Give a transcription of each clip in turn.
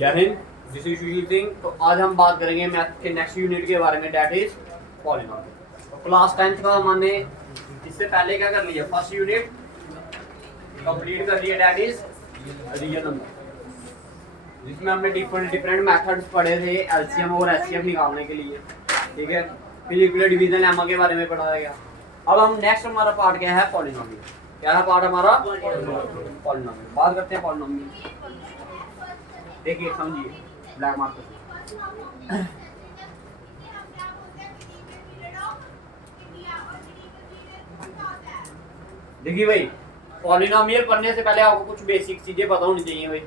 जय Hind, this is Sushil Singh. तो आज हम बात करेंगे मैथ के नेक्स्ट यूनिट के बारे में, डेट इज पॉलिनोमियल। तो क्लास 10th का हमने इससे पहले क्या कर लिया, फर्स्ट यूनिट कंप्लीट कर लिया, डेट इज रियल नंबर, जिसमें हमने डिफरेंट मेथड्स पढ़े थे एलसीएम और एचसीएफ निकालने के लिए। ठीक है, फिर यूक्लिड डिवीजन लेमा के बारे में पढ़ाया गया। अब हम नेक्स्ट हमारा पार्ट क्या है, पॉलिनोमियल। क्या है पार्ट हमारा, पॉलिनोमियल। बात करते हैं पॉलिनोमियल। देखिए समझिए, ब्लैक मार्कर देखिए भाई, पॉलिनोमियल पढ़ने से पहले आपको कुछ बेसिक चीजें पता होनी चाहिए भाई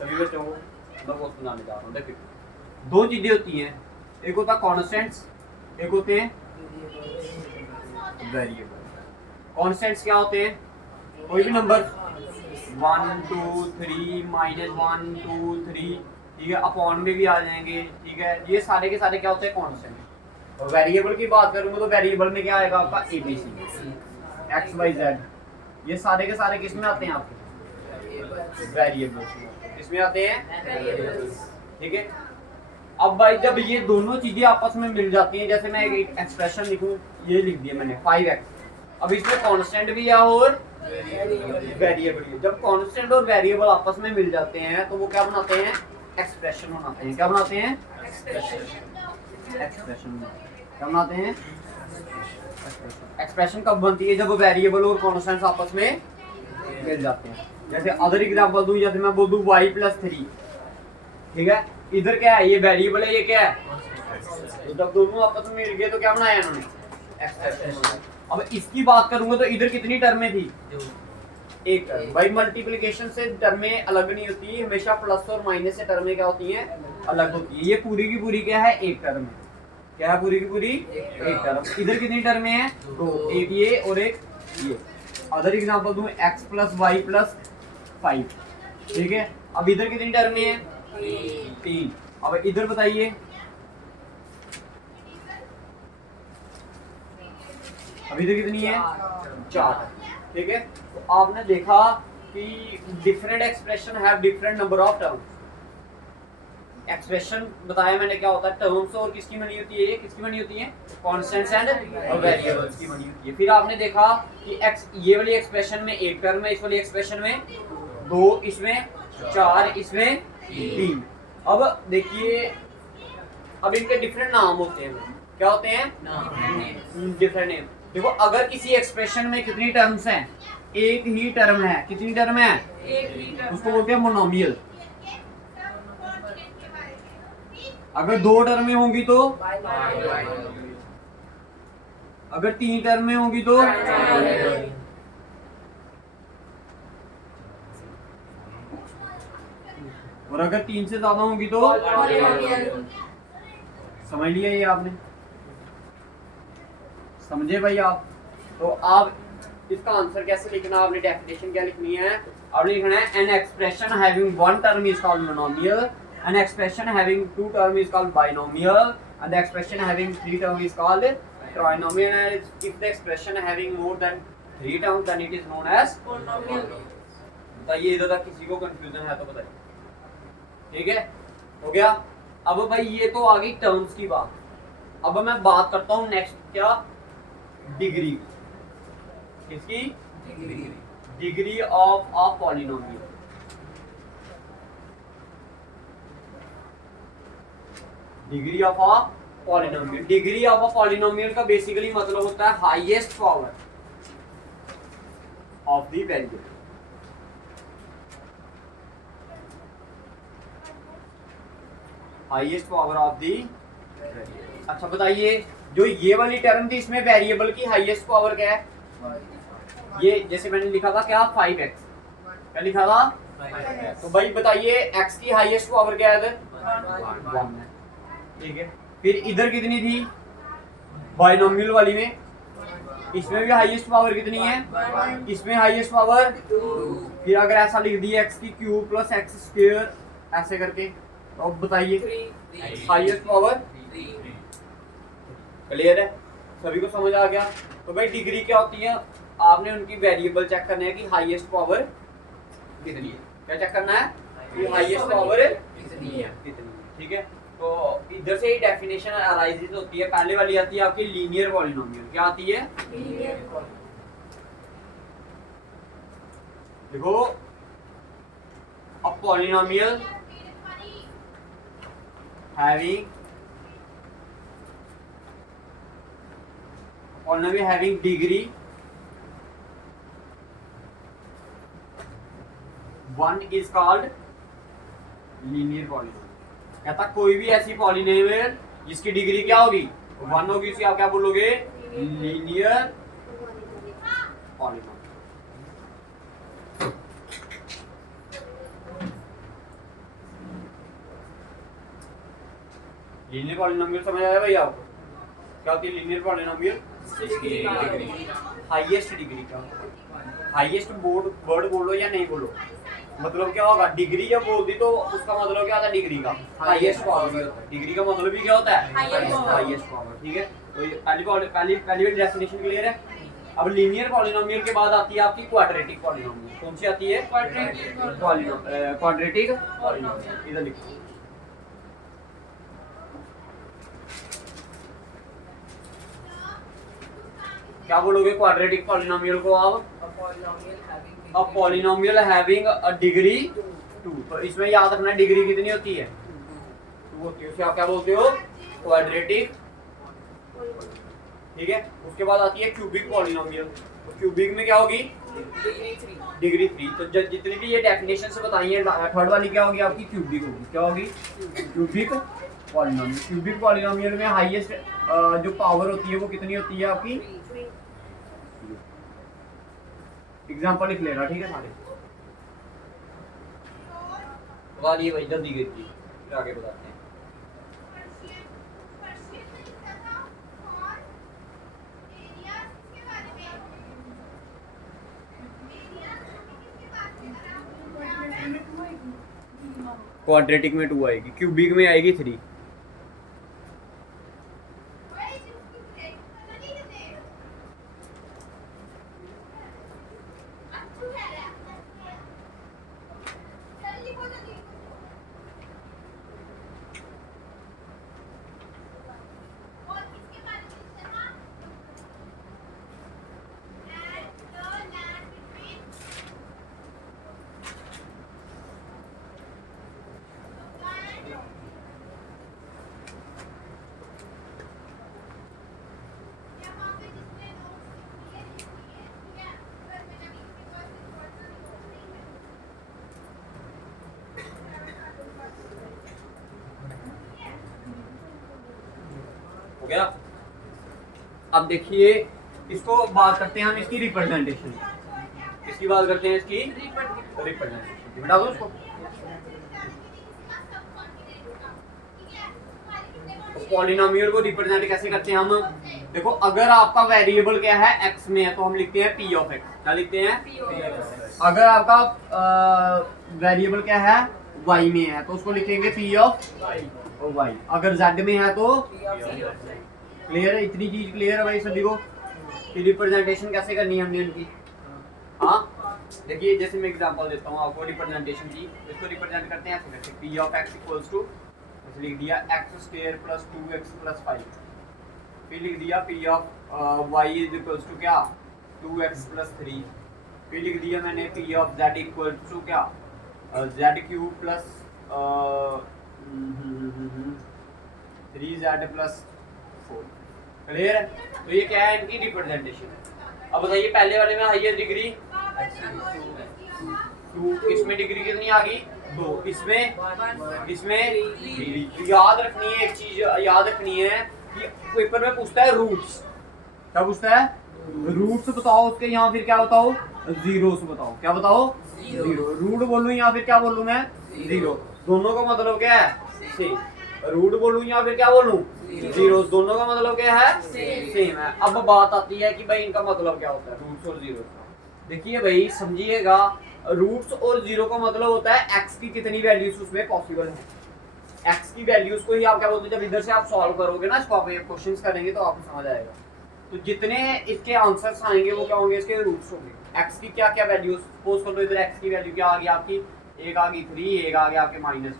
सभी बच्चों को। मैं वो सुनाने जा रहा हूँ। देखिए दो चीजें होती हैं, एक होता है कॉन्स्टेंट्स, एक होते हैं वेरिएबल। कॉन्स्टेंट्स क्या होते हैं, कोई भी नंबर 1 2 3 -1 2 3, ठीक है, अपॉन में भी आ जाएंगे। ठीक है, ये सारे के सारे क्या होते हैं, कांस्टेंट। और वेरिएबल की बात करूंगा तो वेरिएबल में क्या आएगा आपका, ABC, XYZ। ये सारे के सारे किस में आते हैं आपके, वेरिएबल। किसमें आते हैं, ठीक है। अब भाई जब ये दोनों चीजें आपस में मिल जाती हैं, जैसे मैं एक एक्सप्रेशन लिखूं, ये लिख दिया मैंने 5x। अब इसमें कांस्टेंट भी है और वेरिएबल भी। जब कांस्टेंट और वेरिएबल आपस में मिल जाते हैं तो वो क्या बनाते हैं, एक्सप्रेशन बनाते हैं। क्या बनाते हैं, एक्सप्रेशन। क्या बनाते हैं, एक्सप्रेशन कब बनती है, जब वेरिएबल और कांस्टेंट्स आपस में मिल जाते हैं। जैसे अदर एग्जांपल दूं, जैसे मैं बोल दूं y+3, ठीक है, इधर क्या है, ये वेरिएबल है, ये क्या है, तो जब दोनों आपस में मिल गए तो क्या बनाया इन्होंने, एक्सप्रेशन। अब इसकी बात करूंगा तो इधर कितनी टर्में थी, एक टर्म। भाई मल्टीप्लिकेशन से टर्में अलग नहीं होती, हमेशा प्लस और माइनस से टर्में क्या होती हैं, अलग होती है। ये पूरी की पूरी क्या है, एक टर्म है। क्या है, पूरी की पूरी एक टर्म। इधर कितनी टर्में हैं, दो, एक ये और एक ये। अदर एग्जांपल दूं, x + y + 5, ठीक है। अब इधर कितनी टर्में हैं, 3। अब इधर बताइए, अब इधर कितनी है, 4, ठीक है। तो आपने देखा कि different expression have different number of terms. Expression बताया मैंने क्या होता है, टर्म्स और किसकी बनी होती है, ये किसकी बनी होती है, कांस्टेंट्स एंड वेरिएबल्स की बनी होती है। फिर आपने देखा कि x, ये वाली एक्सप्रेशन में एक टर्म है, इस वाली एक्सप्रेशन में 2, इसमें 4, इसमें 3। अब देखिए, अब इनके डिफरेंट नाम होते हैं। क्या होते हैं, डिफरेंट नेम। देखो अगर किसी एक्सप्रेशन में कितनी टर्म्स हैं, एक ही टर्म है, कितनी टर्म है, एक ही टर्म, उसको बोलते हैं मोनोमियल। अगर 2 टर्में होंगी तो, अगर 3 टर्में होंगी तो, और अगर 3 से ज्यादा होंगी तो, समझ लिया ये आपने, समझे भाई आप। तो आप इसका आंसर कैसे लिखना, आपने डेफिनेशन क्या लिखनी है, आपने लिखना है an expression having one term is called monomial, an expression having two term is called binomial, and the expression having three term is called trinomial, and if the expression having more than 3 terms then it is known as monomial. बताइए इधर तक किसी को confusion है तो बताइए, ठीक है, हो गया। अब भाई ये तो आ गई टर्म्स की बात। अब मैं बात करता हूँ नेक्स्ट, क्या, डिग्री। किसकी, degree of a polynomial. Degree of a polynomial. Degree of a polynomial का बेसिकली मतलब होता है highest power of the variable. Highest power of the variable. अच्छा बताइए, जो ये वाली टर्म थी, इसमें वेरिएबल की हाईएस्ट पावर क्या है, ये जैसे मैंने लिखा था क्या, 5x। क्या लिखा था, 5x। तो भाई बताइए x की हाईएस्ट पावर क्या है, 1 है, ठीक है। फिर इधर कितनी थी, बाइनोमियल वाली में, इसमें भी हाईएस्ट पावर कितनी है, इसमें हाईएस्ट पावर 2। फिर अगर ऐसा लिख दिया x³ + x², ऐसे करके, तो अब बताइए हाईएस्ट पावर। क्लियर है, सभी को समझ आ गया। तो भाई डिग्री क्या होती है, आपने उनकी वेरिएबल चेक करना है कि हाईएस्ट पावर कितनी है। क्या चेक करना है कि हाईएस्ट पावर कितनी है। ठीक है। तो इधर से ही डेफिनेशन अराइजेस होती है। पहले वाली आती है आपकी लीनियर पॉलिनोमियल। क्या आती है? देखो a polynomial having degree 1 is called linear polynomial. कहता कोई भी ऐसी पॉलिनोमियल जिसकी डिग्री क्या होगी? 1 होगी, उसे आप क्या बोलोगे? Linear polynomial. लीनियर पॉलिनोमियल समझ आया भाई आपको? क्या होती है लीनियर पॉलिनोमियल? हाईएस्ट डिग्री का। हाईएस्ट वर्ड बोलो या नहीं बोलो, मतलब क्या होगा? डिग्री जब बोल दी तो उसका मतलब क्या होता है? डिग्री का हाईएस्ट पावर। डिग्री का मतलब भी क्या होता है? Highest power. ठीक है, तो ये पहली डेफिनेशन क्लियर है। अब लीनियर पॉलिनोमियल के बाद आती है आपकी क्वाड्रेटिक पॉलिनोमियल। कौन सी आती है? Quadratic polynomial. इधर लिखो। क्या बोलोगे क्वाड्रेटिक पॉलिनोमियल को आप? A polynomial having a degree 2। तो इसमें याद रखना डिग्री कितनी होती है? 2 होती है। उसे आप क्या बोलते हो? क्वाड्रेटिक। ठीक है, उसके बाद आती है क्यूबिक पॉलिनोमियल। तो क्यूबिक में क्या होगी? डिग्री 3। तो जितनी भी ये डेफिनेशन से बताई है, थर्ड वाली क्या होगी आपकी? क्यूबिक होगी। क्या होगी? Cubic polynomial. क्यूबिक पॉलिनोमियल में हाईएस्ट जो पावर होती है वो कितनी होती है आपकी? एग्जांपल लिख लेना, ठीक है सारे। बता दिए भाई, जल्दी गिरती फिर आगे बताते हैं। क्वाड्रेटिक में 2 आएगी, क्यूबिक में आएगी 3। हो गया। अब देखिए इसको बात करते हैं हम इसकी रिप्रेजेंटेशन। इसकी बात करते हैं इसकी रिप्रेजेंटेशन। बता दो उसको। तो पॉलिनोमियल को रिप्रेजेंट कैसे करते हैं हम? देखो अगर आपका वेरिएबल क्या है? x में है, तो हम लिखते हैं p ऑफ x। क्या लिखते हैं? अगर आपका वेरिएबल क्या है? y में है, तो उसको लिखेंगे p ऑफ y। अगर z में है तो क्लियर है? इतनी चीज क्लियर है भाई सभी को कि रिप्रेजेंटेशन कैसे करनी है हमने इनकी? हाँ देखिए, जैसे मैं एग्जांपल देता हूँ आपको रिप्रेजेंटेशन की। इसको रिप्रेजेंट करते हैं ऐसे करके, p of x equals to, ऐसे लिख दिया x square plus 2x plus 5। फिर लिख दिया p of y is equals to क्या? 2x plus 3। फिर लिख दिया मैंने p of z equals to क्या? z cube plus 3z plus 4। Clear है? तो ये क्या है? इनकी रिप्रेजेंटेशन है। अब बताइए पहले वाले में हाईएस्ट डिग्री 2, इसमें डिग्री कितनी आ गई? 2। इसमें याद रखनी है एक चीज, याद रखनी है कि पेपर में पूछता है रूट्स। क्या पूछता है? रूट्स बताओ उसके, यहाँ फिर क्या बताओ? जीरोस बताओ। क्या बताओ? जीरो। रूट बोलूं या फिर क्या बोलूं मैं? जीरो। दोनों का मतलब क्या है? सेम। रूट बोलूं या फिर क्या बोलूं? जीरो। दोनों का मतलब क्या है? सेम है। अब बात आती है कि भाई इनका मतलब क्या होता है, रूट्स और जीरो का। देखिए भाई समझिएगा, रूट्स और जीरो का मतलब होता है एक्स की कितनी वैल्यूज उसमें पॉसिबल है। एक्स की वैल्यूज को ही आप क्या बोलते हैं? जब इधर से आप सॉल्व करोगे ना, इसको आप क्वेश्चन करेंगे तो आपको समझ आएगा। तो जितने इसके आंसर्स आएंगे वो क्या होंगे? इसके रूट्स होंगे। एक्स की क्या क्या वैल्यूज? सपोज कर लो इधर एक्स की वैल्यू क्या आ गई आपकी? एक आ गई 3, एक आ गया आपके -4।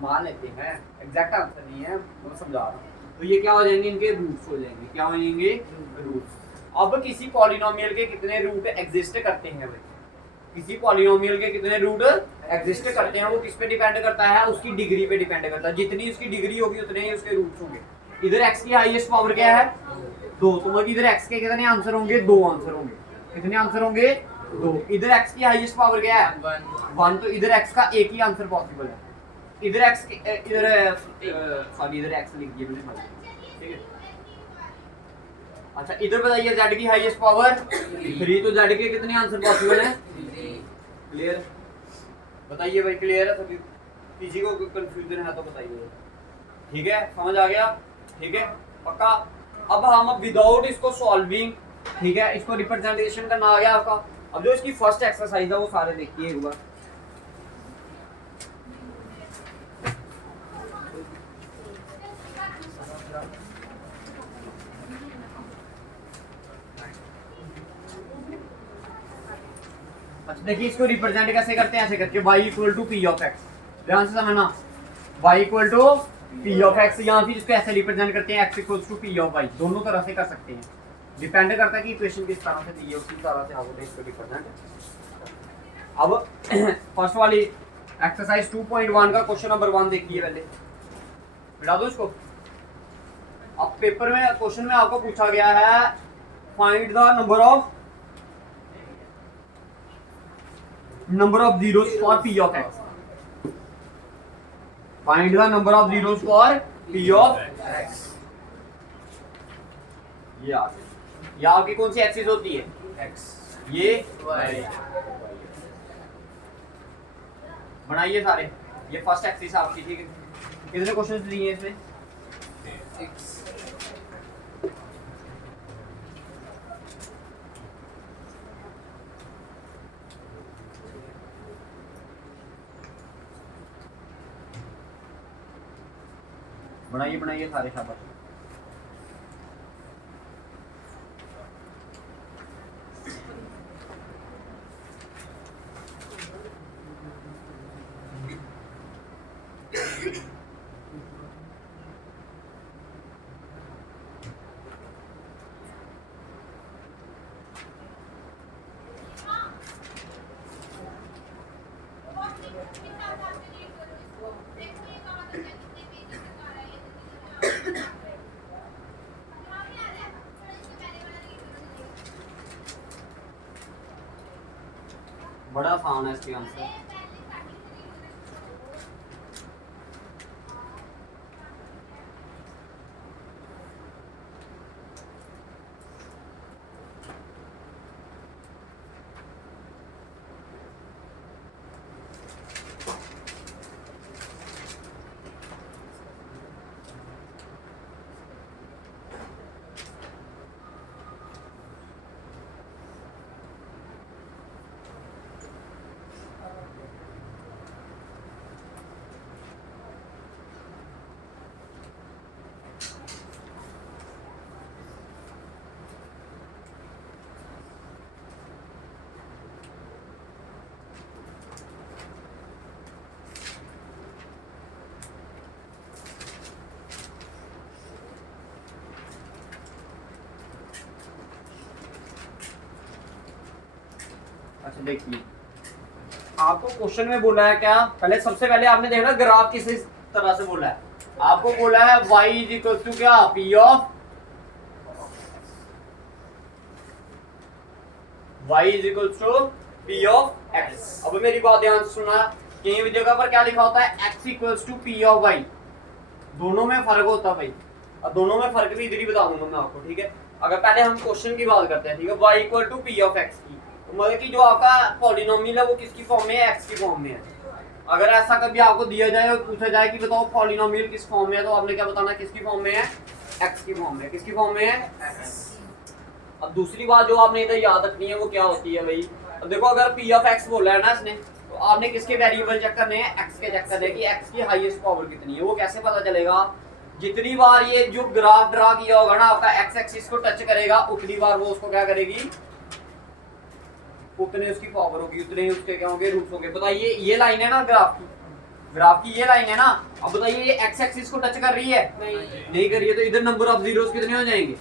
मान लेते हैं, एग्जैक्ट आंसर नहीं है, मैं समझा रहा हूँ। तो ये क्या हो जाएंगे, इनके रूट्स हो जाएंगे। क्या हो जाएंगे, रूट्स। अब किसी पॉलिनोमियल के कितने रूट एग्जिस्ट करते हैं भाई, किसी पॉलिनोमियल के कितने रूट एग्जिस्ट करते हैं, वो किस पे डिपेंड करता है, उसकी डिग्री पे डिपेंड करता है। जितनी उसकी डिग्री होगी उतने ही उसके रूट्स होंगे। इधर x की हाईएस्ट पावर क्या है, 2, तो इधर x के कितने आंसर होंगे, 2 आंसर होंगे। कितने आंसर होंगे, 2। इधर x की हाईएस्ट पावर क्या है, 1, तो इधर x का एक ही आंसर पॉसिबल है। इधर x इधर सॉरी इधर x लिख दिया मैंने, ठीक है। अच्छा इधर बताइए z की हाईएस्ट पावर 3, तो z के कितने आंसर पॉसिबल हैं, क्लियर। बताइए भाई, क्लियर है सभी, किसी को कंफ्यूजन है तो बताइए। ठीक है, समझ आ गया, ठीक है, पक्का। अब हम विदाउट इसको सॉल्विंग, ठीक है, इसको रिप्रेजेंटेशन करना आ गया आपका। अब जो इसकी फर्स्ट एक्सरसाइज है वो सारे देखिए एक बार। अच्छा देखिए, इसको रिप्रेजेंट कैसे करते हैं, ऐसे करके y equal to P of X, ध्यान से समझना, y equal to P of X, या फिर इसको ऐसे रिप्रेजेंट करते हैं x equal to P of y, दोनों तरह से कर सकते हैं, डिपेंड करता है कि इक्वेशन किस तरह से दी है, उसी तरह से आप इसको रिप्रेजेंट। अब फर्स्ट वाली एक्सरसाइज 2.1 का क्वेश्चन नंबर 1 देखिए, पहले बिठा दो इसको। अब पेपर में क्वेश्चन में आपको पूछा गया है find the number of zeros for p of x, find the number of zeros for p of x। ये आपकी कौन सी एक्सिस होती है, x, ये y। बनाइए सारे, ये फर्स्ट एक्सिस आपकी, ठीक है। कितने क्वेश्चन दिए इसमें, 6। बनाइए सारे, शाबाश। बड़ा आसान है इसके आंसर। अच्छा देखिए, आपको क्वेश्चन में बोला है क्या, पहले सबसे पहले आपने देखना ग्राफ किस तरह से बोला है। आपको बोला है y इज इक्वल टू क्या, p of y is equal to p of x। अब मेरी बात ध्यान से सुनना, कहीं जगह पर क्या लिखा होता है, x equals to p of y, दोनों में फर्क होता है भाई। अब दोनों में फर्क भी इधर ही बता दूंगा मैं आपको, ठीक है। अगर पहले हम क्वेश्चन की बात करते हैं, ठीक है, y equal to p of x की, मतलब कि जो आपका पॉलिनोमियल है वो किसकी फॉर्म में है, x की फॉर्म में है। अगर ऐसा कभी आपको दिया जाए और पूछा जाए कि बताओ पॉलिनोमियल किस फॉर्म में है, तो आपने क्या बताना, किसकी फॉर्म में है, x की फॉर्म में। किसकी फॉर्म में है, x। अब दूसरी बात जो आपने इधर याद रखनी है वो क्या होती है भाई, अब देखो अगर p ऑफ x बोला है ना इसने, तो आपने किसके वेरिएबल चेक करने हैं, x के चेक करने हैं कि x की हाईएस्ट पावर कितनी है। वो कैसे पता चलेगा, जितनी बार ये जो ग्राफ ड्रा किया होगा ना आपका x एक्सिस को टच करेगा, उतनी बार वो उसको क्या करेगी, उतने उसकी पावर होगी, उतने ही उसके क्या होंगे, रूट्स होंगे। बताइए ये लाइन है ना ग्राफ की, ग्राफ की ये लाइन है ना, अब बताइए ये एक्स एक्सिस को टच कर रही है? नहीं कर रही है, तो इधर नंबर ऑफ जीरोस कितने हो जाएंगे?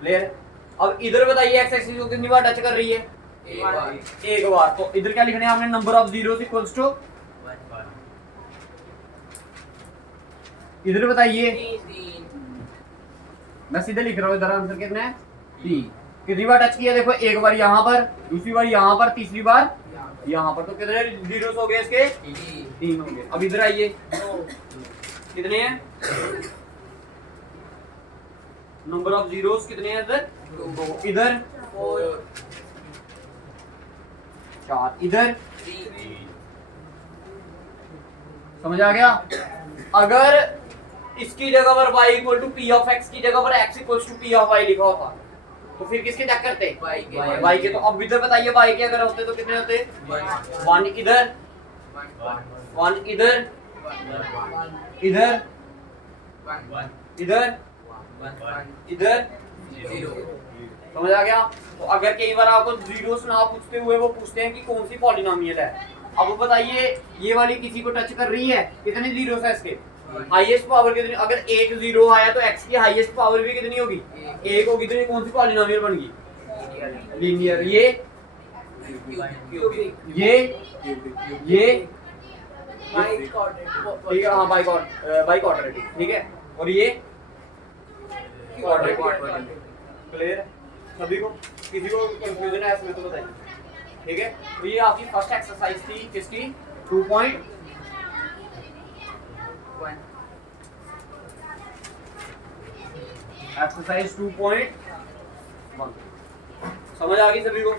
क्लियर? अब इधर बताइए एक्स एक्सिस को कितनी बार टच कर रही है? एक बार। तो इधर क्या लिखने हैं हमने? Number of zeros equals to, इधर बताइए, मैं सीधे लिख रहा हूँ, इधर आंसर कितना है? 3। कितनी बार टच किया? देखो एक बार यहाँ पर, दूसरी बार यहाँ पर, तीसरी बार यहाँ पर, तो कितने जीरोस हो गए इसके? 3 हो गए। अब इधर आइए, कितने हैं नंबर ऑफ जीरोस? कितने हैं इधर? 2। इधर 4, इधर 3। समझ आ गया? अगर इसकी जगह पर y equal to P of x की जगह पर x equal to P of y लिखा होता तो फिर किसके चेक करते? y के। तो अब इधर बताइए y के अगर होते तो कितने होते? 1 इधर, 1 इधर, इधर, इधर, इधर 0। समझ आ गया? तो अगर कई बार आपको जीरोस ना पूछते हुए वो पूछते हैं कि कौन सी पॉलिनोमियल है, अब बताइए ये वाली किसी को टच कर रही है? कितने जीरोस है इसके? हाईएस्ट पावर कितनी? अगर एक जीरो आया तो x की हाईएस्ट पावर भी कितनी होगी? 1 होगी। तो ये कौन सी पॉलिनोमियल बन गई? लीनियर। ये ठीक है, हाँ बाई क्वाड्रेटिक, ठीक है। और ये क्वाड्रेटिक। क्लियर? सभी को? किसी को कंफ्यूजन है इसमें तो बताइए, ठीक है। तो ये आपकी फर्स्ट एक्सरसाइज थी, किसकी? 2.1। एक्सरसाइज 2.1 समझ आ गई सभी को?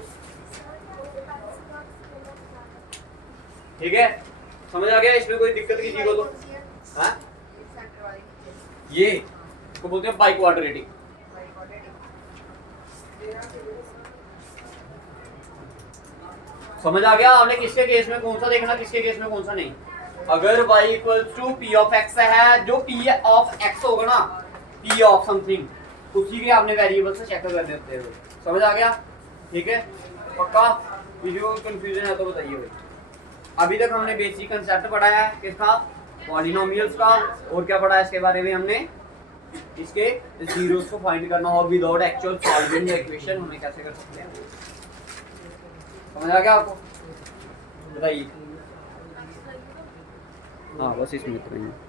ठीक है, समझ आ गया? इसमें कोई दिक्कत किसी को तो? हाँ, ये को बोलते हैं बाई क्वाड्रेटिक। समझ आ गया? आपने किसके केस में कौन सा देखना, किसके केस में कौन सा नहीं। अगर y equal to P of X है, जो पी ऑफ एक्स होगा ना, पी ऑफ समथिंग, उसी के आपने वेरिएबल से चेक कर देते हो। समझ आ गया? ठीक है, पक्का? किसी को कंफ्यूजन है तो बताइए भाई। अभी तक हमने बेसिक कंसेप्ट पढ़ा है किसका? पॉलिनोमियल्स का। और क्या पढ़ा है इसके बारे में हमने? इसके जीरोस को फाइंड करना हो without actual solving the equation, हमें कैसे कर सकते हैं। समझ आ गया आपको? बताइए। हाँ बस इसमें इतना ही।